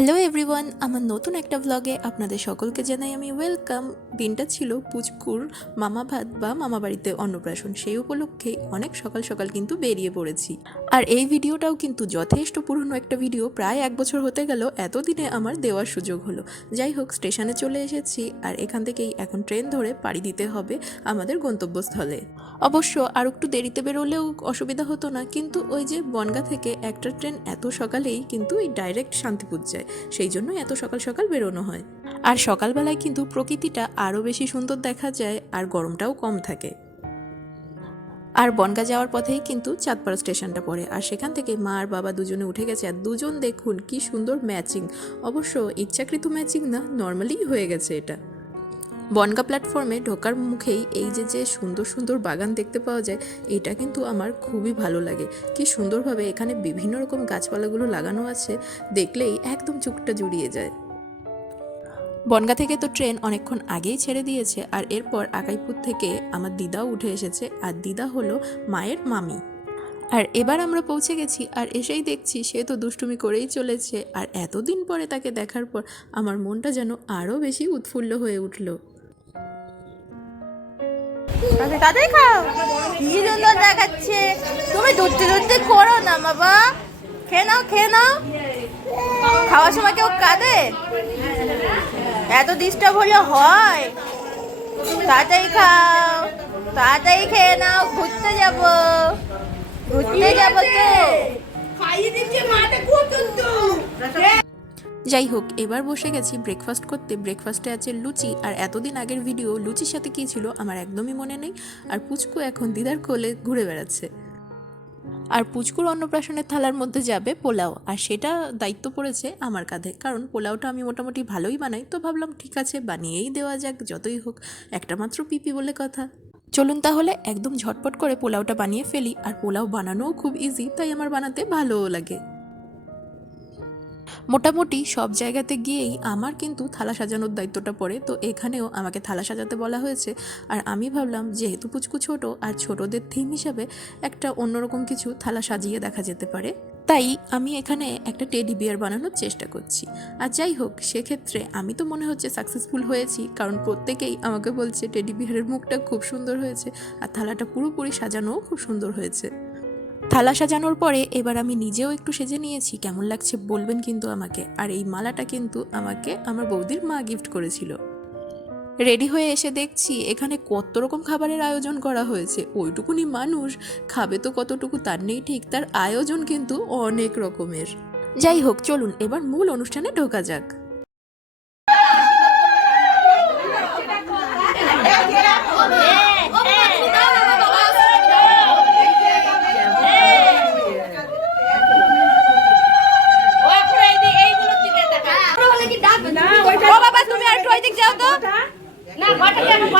Hello everyone আমার নতুন একটা ব্লগে আপনাদের সকলকে জানাই আমি ওয়েলকাম দিনটা ছিল পুচকুর মামা ভাত বা মামা বাড়িতে অন্নপ্রাশন। সেই উপলক্ষে অনেক সকাল সকাল কিন্তু বেরিয়ে পড়েছি। আর এই ভিডিওটাও কিন্তু যথেষ্ট পুরনো একটা ভিডিও, প্রায় এক বছর হতে গেল, এতদিনে আমার দেওয়ার সুযোগ হলো। যাই হোক, স্টেশনে চলে এসেছি আর এখান থেকেই এখন ট্রেন ধরে পাড়ি দিতে হবে আমাদের গন্তব্যস্থলে। অবশ্য আর একটু দেরিতে বেরোলেও অসুবিধা হতো না, কিন্তু ওই যে বনগা থেকে একটা ট্রেন এত সকালেই কিন্তু এই ডাইরেক্ট শান্তিপুর যায়, সেই জন্য এত সকাল সকাল বেরোনো হয়। আর সকালবেলায় কিন্তু প্রকৃতিটা আরও বেশি সুন্দর দেখা যায় আর গরমটাও কম থাকে। আর বনগা যাওয়ার পথেই কিন্তু চাঁদপাড়া স্টেশনটা পড়ে। আর সেখান থেকে মা আর বাবা দুজনে উঠে গেছে আর দুজন দেখুন কি সুন্দর ম্যাচিং। অবশ্য ইচ্ছাকৃত ম্যাচিং না, নর্মালি হয়ে গেছে এটা। বনগা প্ল্যাটফর্মে ঢোকার মুখেই এই যে যে সুন্দর সুন্দর বাগান দেখতে পাওয়া যায়, এটা কিন্তু আমার খুবই ভালো লাগে। কি সুন্দরভাবে এখানে বিভিন্ন রকম গাছপালাগুলো লাগানো আছে, দেখলেই একদম চুকটা জুড়িয়ে যায়। বনগা থেকে তো ট্রেন অনেকক্ষণ আগেই ছেড়ে দিয়েছে আর এরপর আকাইপুর থেকে আমার দিদাও উঠে এসেছে আর দিদা হলো মায়ের মামি। আর এবার আমরা পৌঁছে গেছি আর এসেই দেখছি সে তো দুষ্টুমি করেই চলেছে আর এতদিন পরে তাকে দেখার পর আমার মনটা যেন আরও বেশি উৎফুল্ল হয়ে উঠল। তাদের দেখাচ্ছে। তুমি দুধতে দুধতে করো না, বাবা। খেয়ে নাও খেয়ে নাও। খাওয়ার সময় কেউ কাঁদে? এত ডিস্টার্ব হলে হয়। তাড়াতাড়ি খাও, তাড়াতাড়ি খেয়ে নাও, ঘুরতে যাব। ঘুরতে যাব তো। যাই হোক, এবার বসে গেছি ব্রেকফাস্ট করতে। ব্রেকফাস্টে আছে লুচি, আর এতদিন আগের ভিডিও লুচির সাথে কী ছিল আমার একদমই মনে নেই। আর পুচকু এখন দিদার কোলে ঘুরে বেড়াচ্ছে। আর পুচকুর অন্নপ্রাশনের থালার মধ্যে যাবে পোলাও। আর সেটা দায়িত্ব পড়েছে আমার কাঁধে। কারণ পোলাওটা আমি মোটামুটি ভালোই বানাই। তো ভাবলাম, ঠিক আছে, বানিয়েই দেওয়া যাক, যতই হোক। একটা মাত্র পিপি বলে কথা। চলুন তাহলে একদম ঝটপট করে পোলাওটা বানিয়ে ফেলি। আর পোলাও বানানোও খুব ইজি তাই আমার বানাতে ভালোও লাগে। মোটামুটি সব জায়গাতে গিয়েই আমার কিন্তু থালা সাজানোর দায়িত্বটা পড়ে। তো এখানেও আমাকে থালা সাজাতে বলা হয়েছে। আর আমি ভাবলাম, যেহেতু পুচকু ছোট আর ছোটদের থিম হিসাবে একটা অন্যরকম কিছু থালা সাজিয়ে দেখা যেতে পারে, তাই আমি এখানে একটা টেডি বিয়ার বানানোর চেষ্টা করছি। আর যাই হোক, সেক্ষেত্রে আমি তো মনে হচ্ছে সাকসেসফুল হয়েছি, কারণ প্রত্যেকেই আমাকে বলছে টেডি বিয়ারের মুখটা খুব সুন্দর হয়েছে, আর থালাটা পুরোপুরি সাজানোও খুব সুন্দর হয়েছে। থালা সাজানোর পরে এবার আমি নিজেও একটু সেজে নিয়েছি। কেমন লাগছে বলবেন কিন্তু আমাকে। আর এই মালাটা কিন্তু আমাকে আমার বৌদির মা গিফট করেছিল। রেডি হয়ে এসে দেখছি এখানে কত রকম খাবারের আয়োজন করা হয়েছে। ওইটুকুনি মানুষ খাবে তো কতটুকু তার নেই ঠিক, তার আয়োজন কিন্তু অনেক রকমের। যাই হোক, চলুন, এবার মূল অনুষ্ঠানে ঢোকা যাক ও বাবা তুমি আর একটু ওই দিক যাও তো এ মামা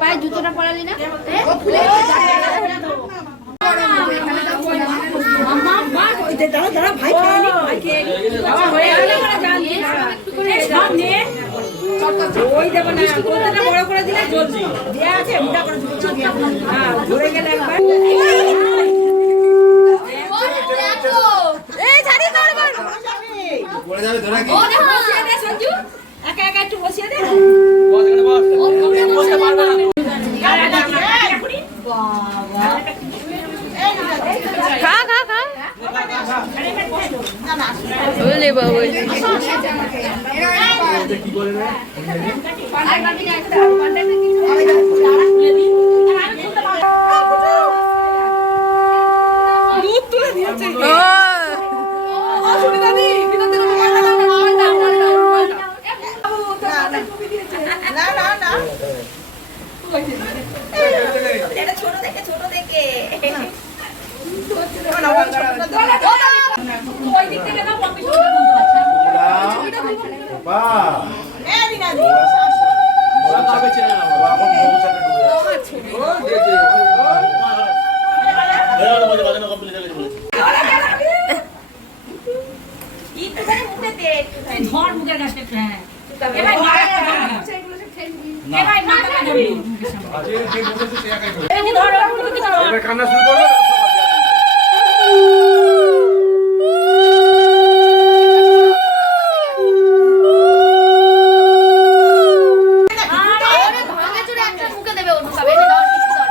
পায়ে জুতোটা আছে মোটা করে দিচ্ছি হ্যাঁ ধরে গেলে একবার পড়ে যাবে ধরে কি বসিয়ে দে সঞ্জু। একা একা একটু বসিয়ে দে। খা খা খা। বলে বাবা এটা ছোট দেখে ছোট দেখে ওই দিক থেকে না পম্পি বাহ ওরা কাবে চেনে না ও এখন মৌচাকে ঢুকে আছে। একটুখানি মুখে দে একটুখানি ধর মুখের কাছে হ্যাঁ এবার। এবার নাকটা ধর মুখের সামনে। আজকে যে বলেছে সে একাই করে। এই যে ধর, ওর মুখে কিছু ধর। এবার কান্না শুরু করো ওরে ভাঙে চুরে একটা মুখে দেবে ওর মুখে বেশি দাও বেশি দাও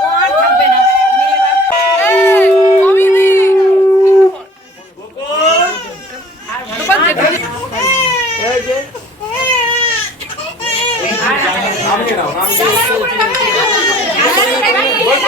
ও আর থাকবে না। নে এবার। নামকে নাও নামকে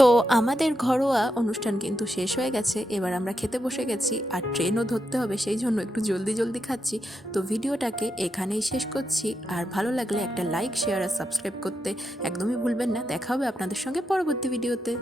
তো আমাদের ঘরোয়া অনুষ্ঠান কিন্তু শেষ হয়ে গেছে। এবার আমরা খেতে বসে গেছি আর ট্রেনও ধরতে হবে, সেই জন্য একটু জলদি জলদি খাচ্ছি। তো ভিডিওটাকে এখানেই শেষ করছি আর ভালো লাগলে একটা লাইক শেয়ার আর সাবস্ক্রাইব করতে একদমই ভুলবেন না। দেখা হবে আপনাদের সঙ্গে পরবর্তী ভিডিওতে